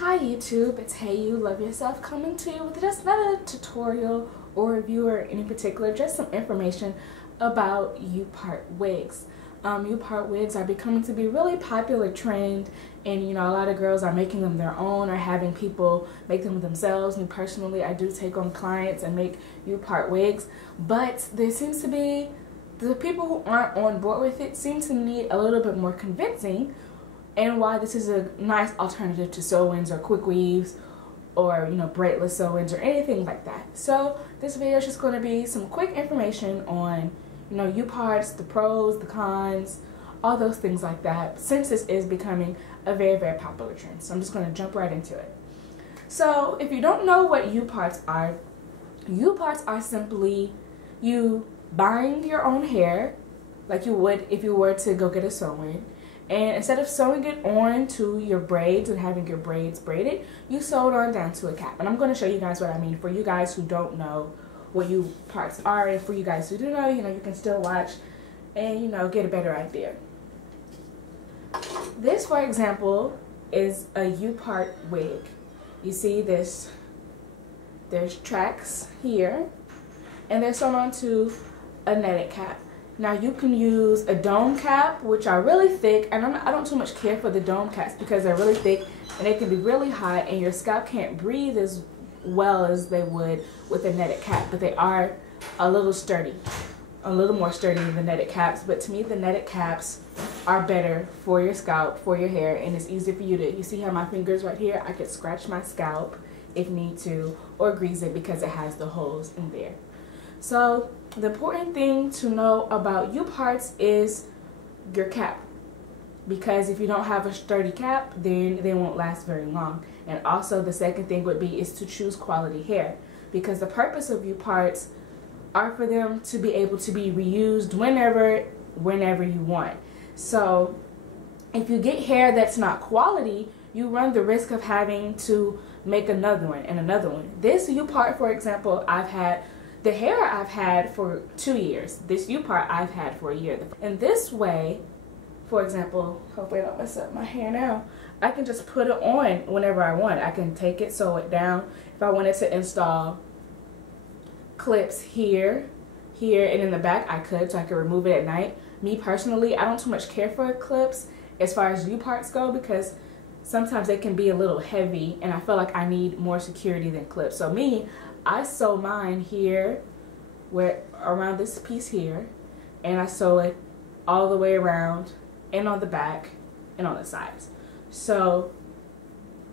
Hi YouTube, it's Hey You Love Yourself coming to you with just not a tutorial or review or any particular, just some information about U-part wigs. U-part wigs are becoming to be really popular trend, and a lot of girls are making them their own or having people make them themselves. Me personally, I do take on clients and make U-part wigs, but there seems to be the people who aren't on board with it seem to need a little bit more convincing, and why this is a nice alternative to sew-ins or quick weaves or braidless sew-ins or anything like that. So this video is just going to be some quick information on U-parts, the pros, the cons, all those things like that, since this is becoming a very, very popular trend. So I'm just going to jump right into it. So if you don't know what U-parts are simply you buying your own hair like you would if you were to go get a sew-in. And instead of sewing it on to your braids and having your braids braided, you sew it on down to a cap. And I'm going to show you guys what I mean for you guys who don't know what U-parts are. And for you guys who do know, you can still watch and, get a better idea. This, for example, is a U-part wig. You see this, there's tracks here, and they're sewn onto a netted cap. Now you can use a dome cap, which are really thick, and I don't too much care for the dome caps because they're really thick and they can be really hot and your scalp can't breathe as well as they would with a netted cap, but they are a little sturdy, a little more sturdy than the netted caps. But to me, the netted caps are better for your scalp, for your hair, and it's easy for you see how my fingers right here, I could scratch my scalp if need to, or grease it because it has the holes in there. So the important thing to know about U-parts is your cap, because if you don't have a sturdy cap, then they won't last very long. And also the second thing would be is to choose quality hair, because the purpose of U-parts are for them to be able to be reused whenever you want. So if you get hair that's not quality, you run the risk of having to make another one and another one. This U-part, for example, the hair I've had for 2 years. This U-part I've had for a year. And this way, for example, hopefully I don't mess up my hair now, I can just put it on whenever I want. I can take it, sew it down. If I wanted to install clips here, and in the back, I could, so I could remove it at night. Me personally, I don't too much care for clips as far as U-parts go, because sometimes they can be a little heavy and I feel like I need more security than clips. So I sew mine here, around this piece here, and I sew it all the way around and on the back and on the sides. So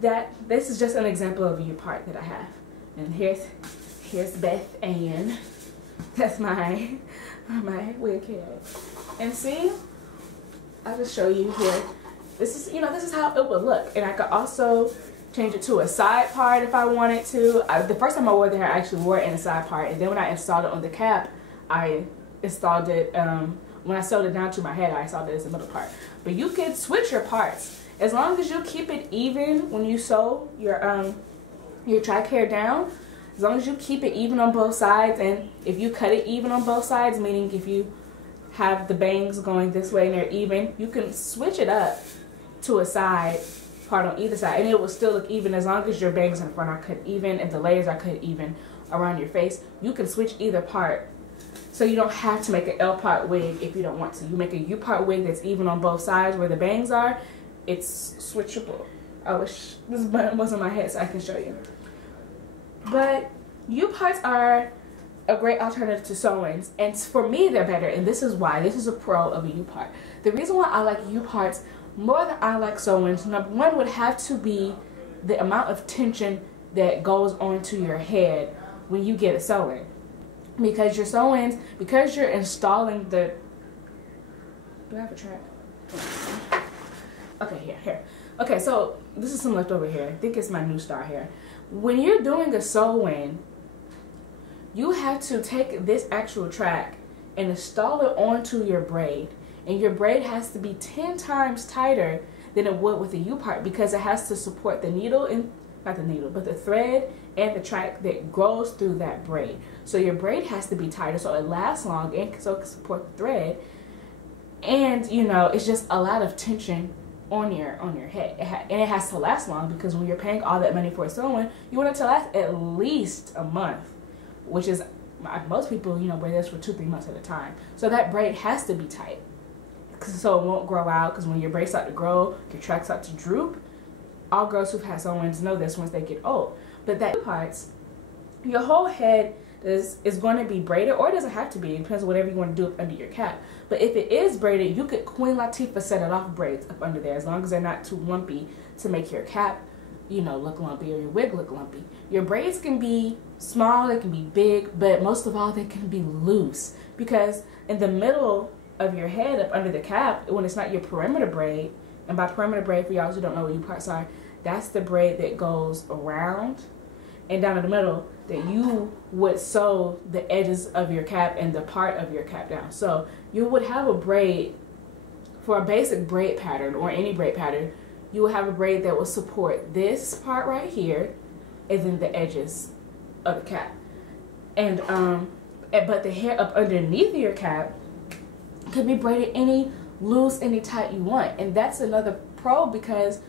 this is just an example of a U-part that I have. And here's Beth Ann. That's my wig hair. And see, I'll just show you here. This is how it would look, and I could also change it to a side part if I wanted to. The first time I wore the hair, I actually wore it in a side part, and then when I installed it on the cap, I installed it, when I sewed it down to my head, I installed it as the middle part. But you could switch your parts. As long as you keep it even when you sew your track hair down, as long as you keep it even on both sides, and if you cut it even on both sides, meaning if you have the bangs going this way and they're even, you can switch it up to a side part on either side and it will still look even, as long as your bangs in front are cut even and the layers are cut even around your face. You can switch either part, so you don't have to make an L-part wig if you don't want to. You make a U-part wig that's even on both sides where the bangs are. It's switchable. I wish this button was on my head so I can show you. But U-parts are a great alternative to sew-ins, and for me they're better, and this is why. This is a pro of a U-part. The reason why I like U-parts more than I like sew-ins, number one would have to be the amount of tension that goes onto your head when you get a sew-in. Because your sew-ins, because you're installing the... Do I have a track? Okay, here. Okay, so this is some leftover hair. I think it's my new star hair. When you're doing a sew-in, you have to take this actual track and install it onto your braid. And your braid has to be 10 times tighter than it would with a U-part, because it has to support the needle, not the needle, but the thread and the track that goes through that braid. So your braid has to be tighter so it lasts long and so it can support the thread. And it's just a lot of tension on your head, and it has to last long, because when you're paying all that money for a sew-in, you want it to last at least a month, which is, most people, you know, wear this for 2-3 months at a time. So that braid has to be tight, so it won't grow out, because when your braids start to grow, your tracks start to droop. All girls who've had sew-ins know this once they get old. But that parts, your whole head is going to be braided, or it doesn't have to be. It depends on whatever you want to do up under your cap. But if it is braided, you could Queen Latifah set it off braids up under there, as long as they're not too lumpy to make your cap, you know, look lumpy, or your wig look lumpy. Your braids can be small, they can be big, but most of all, they can be loose, because in the middle of your head up under the cap, when it's not your perimeter braid, and by perimeter braid, for y'all who don't know what you parts are, that's the braid that goes around and down in the middle, that you would sew the edges of your cap and the part of your cap down. So you would have a braid for a basic braid pattern, or any braid pattern. You will have a braid that will support this part right here, and then the edges of the cap. And but the hair up underneath your cap could be braided any loose, any tight you want. And that's another pro, because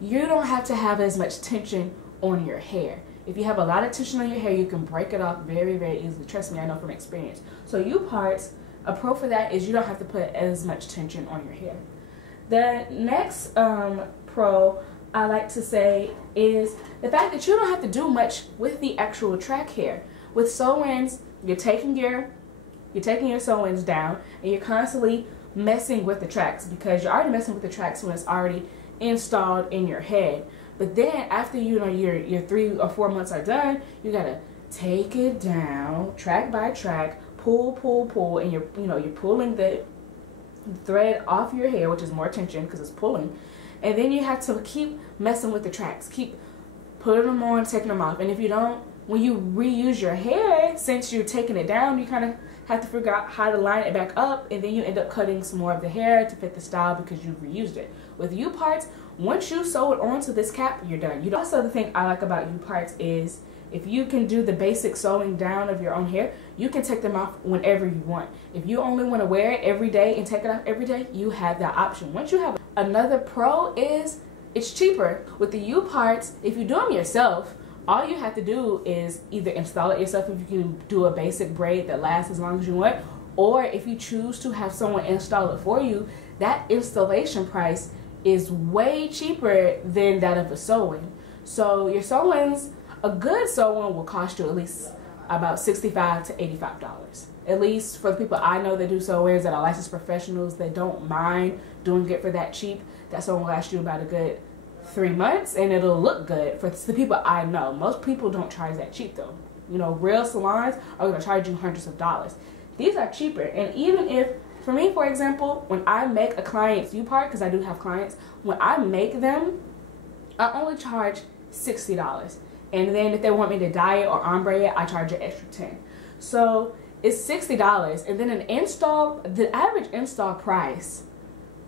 you don't have to have as much tension on your hair. If you have a lot of tension on your hair, you can break it off very, very easily. Trust me, I know from experience. So you parts, a pro for that is you don't have to put as much tension on your hair. The next pro I like to say is the fact that you don't have to do much with the actual track hair. With sew-ins, you're taking your sew-ins down, and you're constantly messing with the tracks, because you're already messing with the tracks when it's already installed in your head. But then after, you know, your 3 or 4 months are done, you gotta take it down track by track, pull, and you're pulling the thread off your hair, which is more tension because it's pulling. And then you have to keep messing with the tracks, keep putting them on, taking them off. And if you don't, when you reuse your hair, since you're taking it down, you kind of have to figure out how to line it back up, and then you end up cutting some more of the hair to fit the style because you reused it. With U parts, once you sew it onto this cap, you're done. Also, the thing I like about U parts is if you can do the basic sewing down of your own hair, you can take them off whenever you want. If you only want to wear it every day and take it off every day, you have that option. Once you have another pro is it's cheaper. With the U parts, if you do them yourself, all you have to do is either install it yourself if you can do a basic braid that lasts as long as you want, or if you choose to have someone install it for you, that installation price is way cheaper than that of a sew-in. So your sew-ins, a good sew-in will cost you at least about $65 to $85. At least for the people I know that do sew-ins, that are licensed professionals, that don't mind doing it for that cheap. That sew-in will last you about a good 3 months, and it'll look good for the people I know. Most people don't charge that cheap though. You know, real salons are going to charge you hundreds of dollars. These are cheaper. And even if, for me, for example, when I make a client's U-part, because I do have clients, when I make them, I only charge $60. And then if they want me to dye it or ombre it, I charge an extra $10. So it's $60. And then the average install price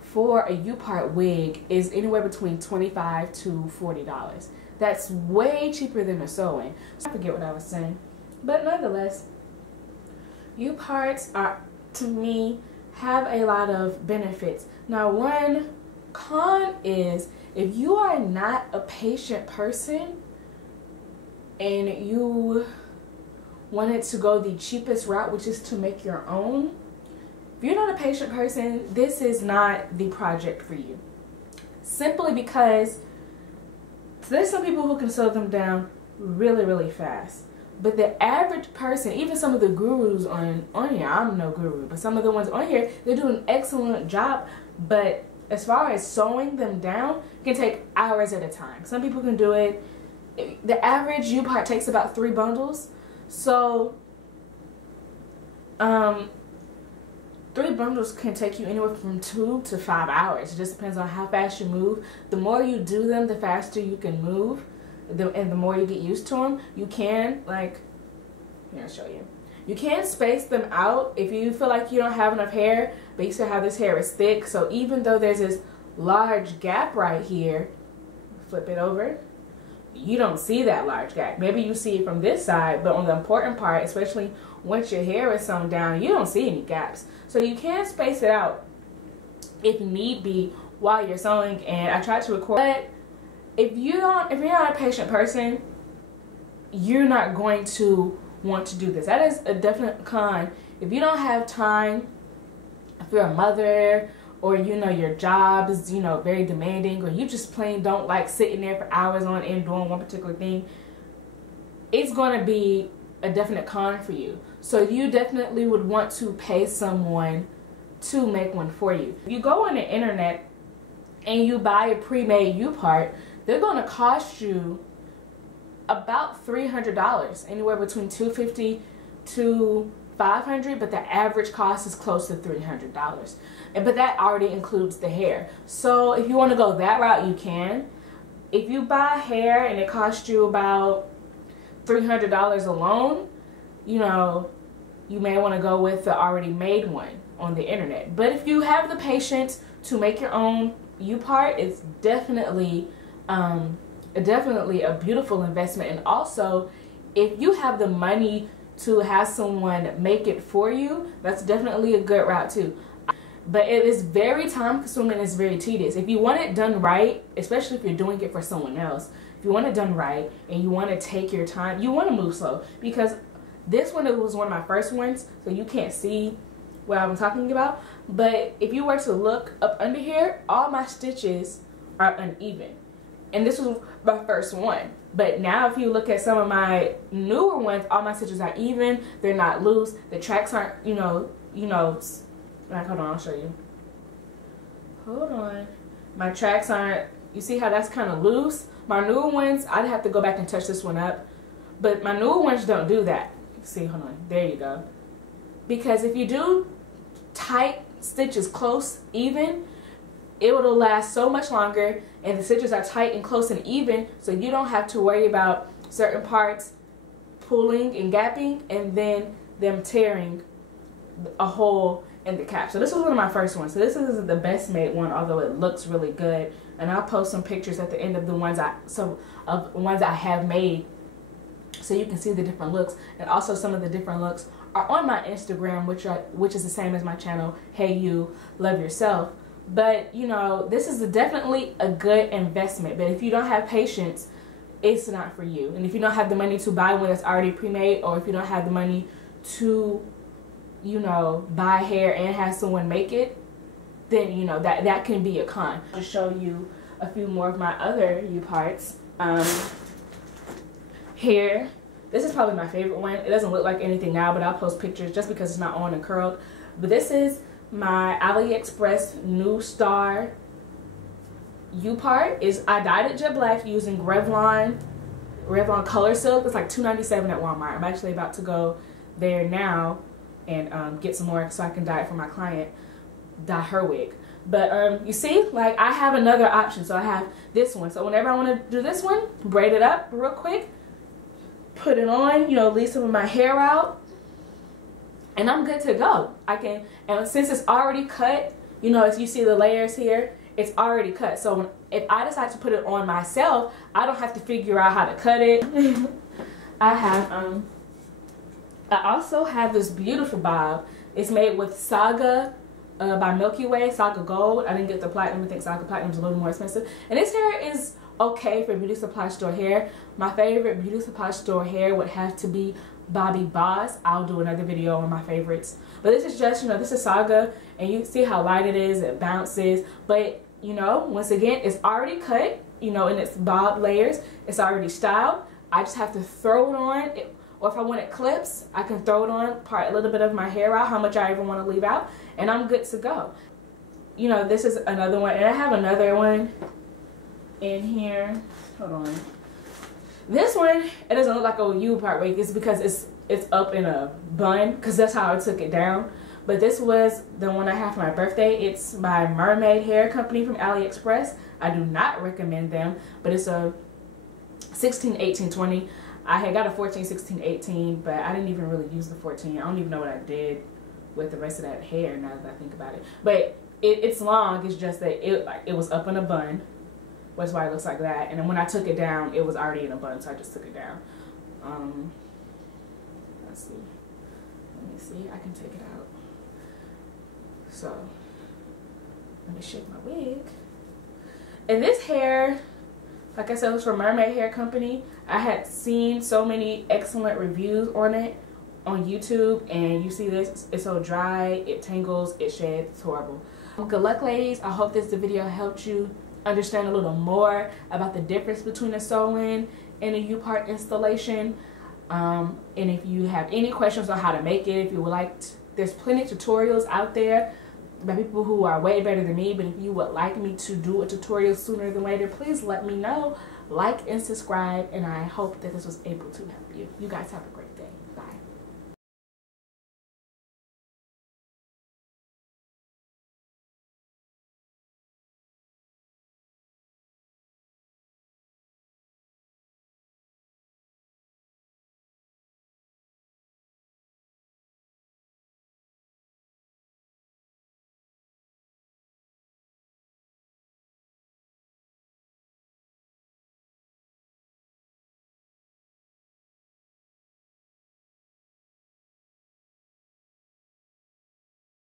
for a U-part wig is anywhere between $25 to $40. That's way cheaper than a sew-in. I forget what I was saying. But nonetheless, U-parts are, to me, have a lot of benefits. Now, one con is if you are not a patient person and you wanted to go the cheapest route, which is to make your own, if you're not a patient person, this is not the project for you. Simply because there's some people who can sew them down really, really fast. But the average person, even some of the gurus on here, I'm no guru, but some of the ones on here, they do an excellent job. But as far as sewing them down, it can take hours at a time. Some people can do it. The average U-part takes about 3 bundles. So, 3 bundles can take you anywhere from 2 to 5 hours. It just depends on how fast you move. The more you do them, the faster you can move. And the more you get used to them, you can, like, here, I'll show you. You can space them out if you feel like you don't have enough hair, but you still have this hair is thick. So even though there's this large gap right here, flip it over, you don't see that large gap. Maybe you see it from this side, but on the important part, especially once your hair is sewn down, you don't see any gaps. So you can space it out if need be while you're sewing, and I tried to record. But if you're not a patient person, you're not going to want to do this. That is a definite con. If you don't have time, if you're a mother, or you know your job is, you know, very demanding, or you just plain don't like sitting there for hours on end doing one particular thing, it's going to be a definite con for you. So you definitely would want to pay someone to make one for you. If you go on the internet and you buy a pre-made U-part, they're going to cost you about $300, anywhere between $250 to $500, but the average cost is close to $300. But that already includes the hair. So if you want to go that route, you can. If you buy hair and it costs you about $300 alone, you know, you may want to go with the already made one on the internet. But if you have the patience to make your own U-part, it's definitely a beautiful investment. And also, if you have the money to have someone make it for you, that's definitely a good route too. But it is very time consuming and it's very tedious. If you want it done right, especially if you're doing it for someone else, if you want it done right and you want to take your time, you want to move slow, because this one, it was one of my first ones, so you can't see what I'm talking about. But if you were to look up under here, all my stitches are uneven, and this was my first one. But now if you look at some of my newer ones, all my stitches are even, they're not loose, the tracks aren't, like, hold on, I'll show you. Hold on. My tracks aren't, you see how that's kind of loose? My newer ones, I'd have to go back and touch this one up, but my newer ones don't do that. See, hold on, there you go. Because if you do tight stitches close, even, it will last so much longer, and the stitches are tight and close and even, so you don't have to worry about certain parts pulling and gapping and then them tearing a hole in the cap. So this was one of my first ones. So this is the best made one, although it looks really good. And I'll post some pictures at the end of the ones I have made, so you can see the different looks. And also some of the different looks are on my Instagram, which is the same as my channel, Hey You Love Yourself. But you know, this is definitely a good investment. But if you don't have patience, it's not for you. And if you don't have the money to buy one that's already pre-made, or if you don't have the money to, you know, buy hair and have someone make it, then you know that can be a con. I'll just show you a few more of my other U-parts. Here, this is probably my favorite one. It doesn't look like anything now, but I'll post pictures just because it's not on and curled. But this is my AliExpress New Star U-part. I dyed it jet black using Revlon Color Silk. It's like $2.97 at Walmart. I'm actually about to go there now and get some more so I can dye it for my client, dye her wig. But you see, like, I have another option. So I have this one. So whenever I want to do this one, braid it up real quick, put it on, you know, leave some of my hair out, and I'm good to go. And since it's already cut, you know, as you see the layers here, it's already cut. So if I decide to put it on myself, I don't have to figure out how to cut it. I also have this beautiful bob. It's made with Saga by Milky Way, Saga Gold. I didn't get the platinum. I think Saga Platinum is a little more expensive. And this hair is okay for beauty supply store hair. My favorite beauty supply store hair would have to be Bobbi Boss. I'll do another video on my favorites. But this is just, you know, this is Saga, and you see how light it is, it bounces. But, you know, once again, it's already cut, you know, in its bob layers. It's already styled. I just have to throw it on. Or if I want it clips, I can throw it on, part a little bit of my hair out, how much I even want to leave out, and I'm good to go. You know, this is another one, and I have another one in here. Hold on. This one, it doesn't look like a U-part wig. It's because it's up in a bun, because that's how I took it down. But this was the one I have for my birthday. It's by Mermaid Hair Company from AliExpress. I do not recommend them, but it's a 16, 18, 20. I had got a 14, 16, 18, but I didn't even really use the 14. I don't even know what I did with the rest of that hair now that I think about it. But it's long. It's just that it was up in a bun. That's why it looks like that. And then when I took it down, it was already in a bun, so I just took it down. Let's see. Let me see. I can take it out. So let me shake my wig. And this hair, like I said, it was from Mermaid Hair Company. I had seen so many excellent reviews on it on YouTube, and you see this, it's so dry, it tangles, it sheds, it's horrible. Good luck, ladies. I hope this video helped you understand a little more about the difference between a sew-in and a U-part installation. And if you have any questions on how to make it, if you would like there's plenty of tutorials out there by people who are way better than me, but if you would like me to do a tutorial sooner than later, please let me know. Like and subscribe, and I hope that this was able to help you. You guys have a great day.